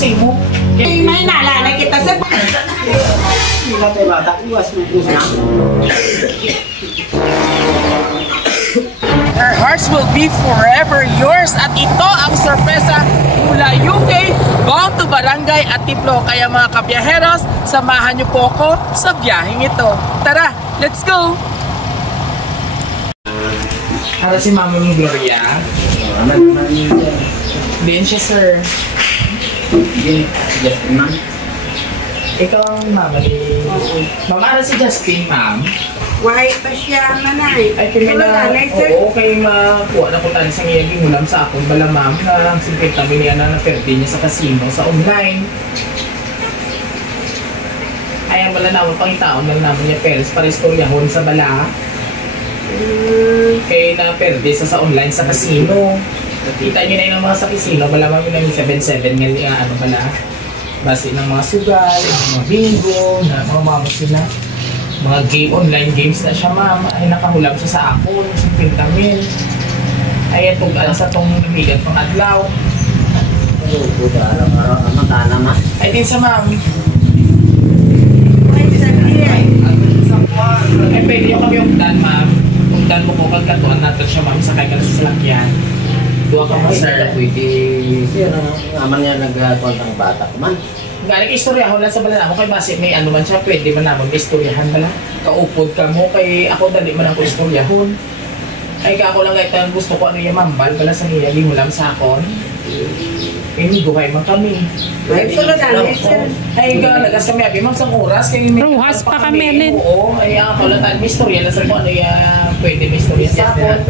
sa imo. May naalala kita sa... Hindi tayo bata, iwas mo na. Our hearts will be forever yours. At ito ang sorpresa mula UK bound to Barangay Antiplo. Kaya mga kabiyaheros, samahan niyo po ako sa biyaheng ito. Tara, let's go! Para si Mama mong Gloria. Diyan siya, sir. Justin, ma'am. Ikaw ang mama ni... Mama, ano si Justin, ma'am? Why pa siya manay? Ay, kaya na... Oo, kaya makuha na ko tayo sa ngayaging ulam sa akong bala, ma'am. Na ang sipit kami niya na na-perde niya sa casino, sa online. Ay, wala naman pang itaon lang naman niya peres para istoryahon sa bala. Kaya na-perde sa online sa casino. Kita nyo na yung mga sa casino, wala mami namin 7-7 nga ano pala. Base ng mga sugal, mga bingo, na mga mama sila. Mga game, online games na siya, ma'am. Ay nakahulab siya sa akon, sa 50,000. Ay itong sa itong namigan pang adlaw. Ay din sa ma'am. Ay pwede yung kami yung dan, ma'am. Kung dan mo po pagkatuan natin siya, ma'am, sakay ka na sa salakyan. Dua ka mo, sir. Pwede siya naman niya nagkontang bata ko man. Galing istoryahan lang sa bala mo kay base may ano man siya, pwede man naman istoryahan bala. Kaupod ka mo kay ako dali man ako istoryahon. Ay ka ako lang kahit gusto ko ano yung mambal bala sa niya, di mo lang sa akon. Hindi buhay man kami. Ay, sulod lang, sir. Ay ka, nagas kami abi ma'am sang oras kay may Ruhas pa kami din. Oo, ay ako lang tan istorya lang sa ko ano pwede may istorya sa akon.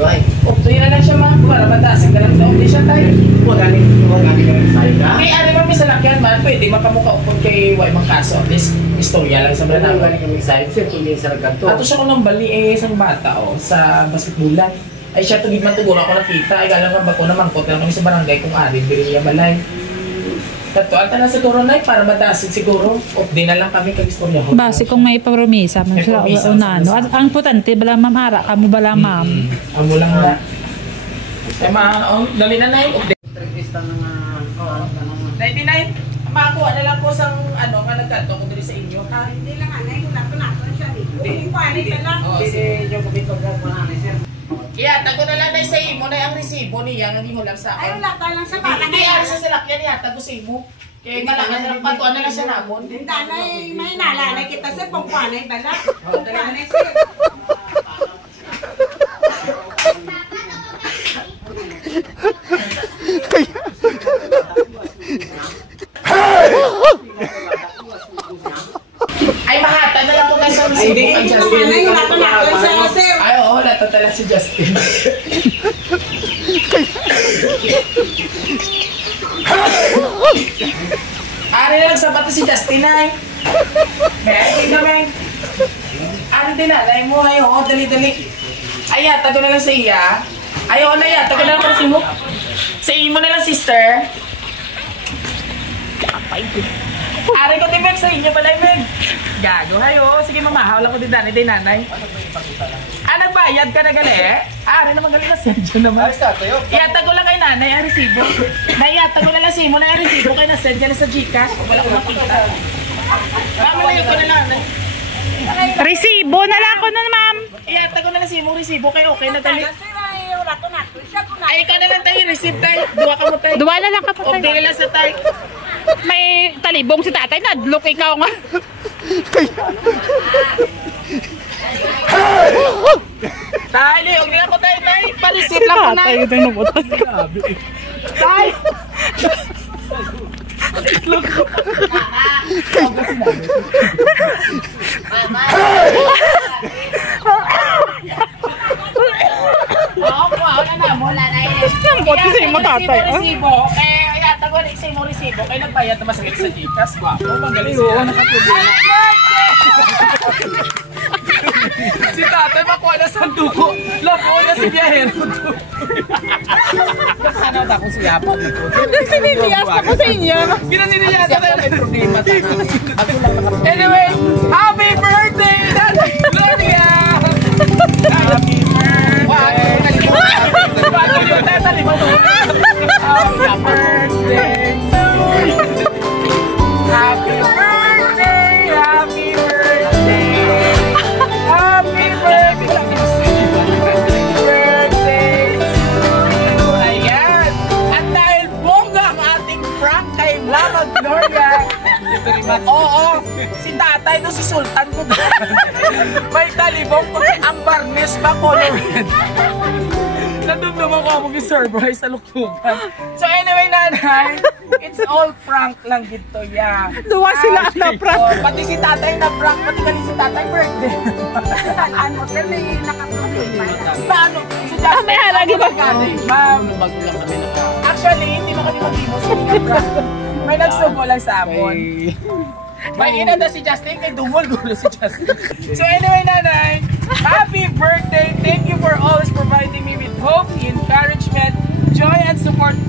Upto na lang siya ma'am para matasin ka lang sa upto siya tayo. Huwag galing ka rin sa'yo ka. May ano naman sa lakyan man, pwede mapamuka upod kay Way Mang Kaso. At least, istorya lang sa Huwag bala. galing kami sa'yo, sir, kundi sa nagkanto. Ato siya ko nang bali isang bata sa basketbulan. Ay siya tugid man tuguro ako nakita. Ay galang nga ba ko naman ko kami sa barangay kung arin, bili niya balay. Tatuan na siguro na para matasin siguro. Updi na lang kami kag-istorya ko. Base kung may promisa man sila unano. At ang putante bala ma'am ara kamo bala ma'am. Amo lang na. Ay dali na na yung updi. 99. Makakuha na lang po sa ano nga nagkanto ko diri sa inyo. Hindi lang anay, wala ko na siya dito. Hindi ko anay ka lang. Hindi yung kumito ko na sir. Kaya tago na lang na sa imo na ang resibo niya nga di mo lang sa Ay, akin. wala ka lang sa bala. Hindi ari sa salakyan niya tago sa imo. Kaya malakan na lang patuan na lang siya namon. Hindi anay, may naalala kita sa pangkuanay bala. Pangkuanay sir. Ay mahata na lang po kayo sa resibo kay Justin. Ay, wala ko na siya sir. Ay oo, natatala si Justin. Ari na lang sabat si Justin ay. May na may. Ari din na, dahil mo ay oo, dali-dali. Ay tago na lang sa iya. Ay oo na tago na lang para sa imo. Sa imo na lang sister. Ari ko din Meg sa inyo balay Meg. Gago hayo, sige mamahaw lang ko din danay din nanay. Nagbayad ka na gali? Ari naman gali na send naman. Iyatag ko lang kay nanay ang resibo. Naiyatag ko na lang simo na ang resibo kay na-send ka na sa Gcash. Wala ko makita. Mamalayo ko na lang. Resibo na lang ko na ma'am. Iyatag ko na lang simo resibo kay okay na dali. Wala ko na siya ko na. Ay ikaw na lang tayo receive tayo. Duwa ka mo tayo. Duwa na lang ka pa Okay na lang sa tayo. May talibong si tatay na look ikaw nga. Tayo, huwag nila ko tayo tayo. Pa-receive lang ko na. Tayo tayo nabutay. Tayo. Wala na mo. Ang bote sa imo tatay. Resibo. Kaya yata ko sa imo resibo. Kaya nagbayad naman sa Gcash. Guwapo. Magaling siya. Si tatay makuha na sa duko. Labo na si biyahero. Ano ba kung siyapan na to? Nagsiniliyas ako sa inyo. Pinasiniliyas na tayo. May problema tayo. Anyway, happy birthday, Nanay Gloria! Happy birthday! Bago yun, Happy birthday to you! tatay doon si Sultan ko. May talibong ang barnes pa color red. Nadumdum ako mag-surprise sa luktukan. So anyway, nanay, it's all prank lang dito, yeah. Duwa sila na prank. Oh, pati si tatay na prank, pati galing si tatay birthday. Ano, pero may nakapagod pa. Paano? Si Justin, may halagi ba? Ma'am, Magulang kami na ka. actually, hindi mo kami mag-imos sa prank. May nagsubo lang sa amon. May ina na si Justin, kay dumol gulo si Justin. So anyway, nanay, happy birthday! Thank you for always providing me with hope, encouragement, joy, and support.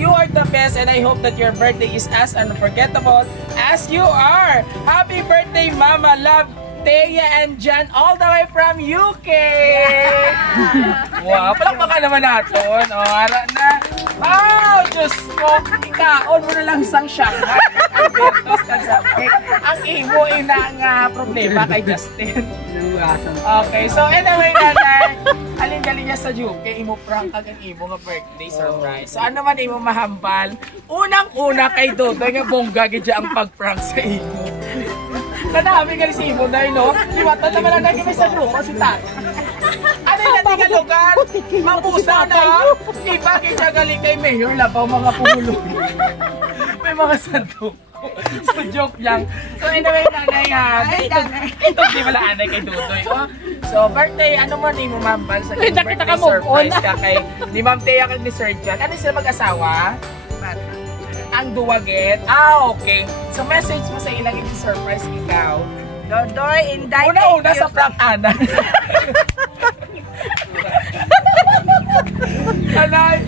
You are the best, and I hope that your birthday is as unforgettable as you are. Happy birthday, Mama. Love, Thea and Jan, all the way from UK. Wow, palakpakan naman natin. O, ara na. Wow, Diyos ko. Ikaon mo na lang isang Shanghai. Albertos ka sabi. Ang imo ina nga problema kay Justin. Okay, so anyway, nanay, alin-galing niya sa UK, imo prank kag ang imo nga birthday surprise. So ano man imo mahambal, unang-una kay Dodoy nga bongga gid ang pag-prank sa imo. Kanami gali si imo dahil no, liwatan naman ang naging sa grupo si Tat. Ano yung nating lugar? Mapusa na! Ibagay siya galing kay Mayor Labaw mga pulo. May mga sandok. So joke lang. So anyway, nanay ha. Ito di wala anay kay Dudoy. Oh. So birthday, ano mo ni mo ma'am Bal? Sa birthday surprise ka kay ni Ma'am Thea kag ni Sir John. Ano sila mag-asawa? Ang duwaget. Ah, okay. So message mo sa ilang yung surprise ikaw. Dodoy, Inday. Una-una sa prank Ana. Anay.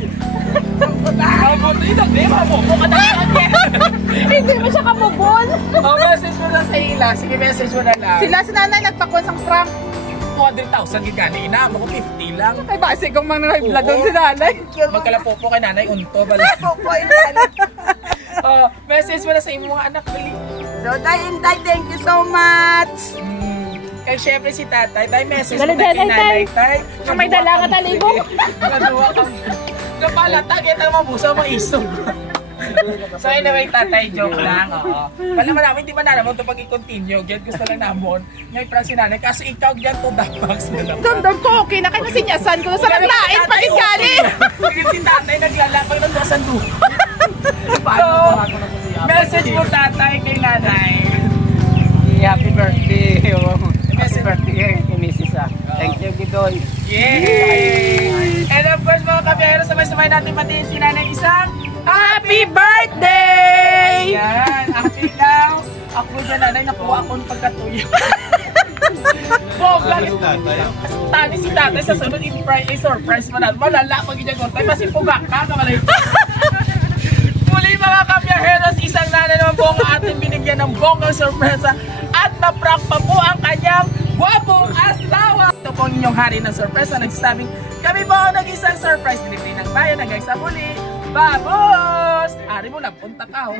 Hindi mo siya kamubol. Oh, message mo na sa ila. Sige, message mo na lang. Sila si nanay nagpakuha sang prank. 200,000 gigani. Ina mo ko 50 lang. Ay, base kong mga vlog doon si nanay. Magkalapopo kay nanay. Unto, bala. Oh, message mo na sa iyong mga anak. Dali. Dodoy, Inday, thank you so much. Kaya syempre si tatay. Tay, message mo Dali, na kay dali, nanay. Tay. Kung may dala ka talibong. Gaduwa ka. Napalatag. Ito ang mabusa mga isog. So anyway, tatay, joke lang. Oo. Wala man namin, hindi man naman ito pag i-continue. Get gusto lang namon. Ngayon prank si nanay. Kaso ikaw dyan, 2 bags na lang. Damdam ko, okay na kayo nasinyasan ko. Sa naglain pa rin gali. Si tatay naglalakay ng dosan doon. So, message mo tatay kay nanay. Happy birthday. Happy birthday kay Mrs. Thank you, Gidoy. Yay! And of course mga kabiyero, sabay-sabay natin patiin si nanay isang Happy birthday! yan, ako ikaw. Ako dyan nanay, nakuha akong pagkatuyo. Bogla! Tani si tatay sa sunod i-surprise mo natin. Malala pag i-jagon tayo, masipugak ka kamalay. Muli mga kabiyaheros, isang nanay naman po ang ating binigyan ng bonggang sorpresa at na-prank pa po ang kanyang gwapong asawa. Ito po ang inyong hari ng sorpresa. Nagsasabing, kami po ang nag-isang surprise delivery ng bayan hanggang sa muli. Babos! Ari mo na, punta ka.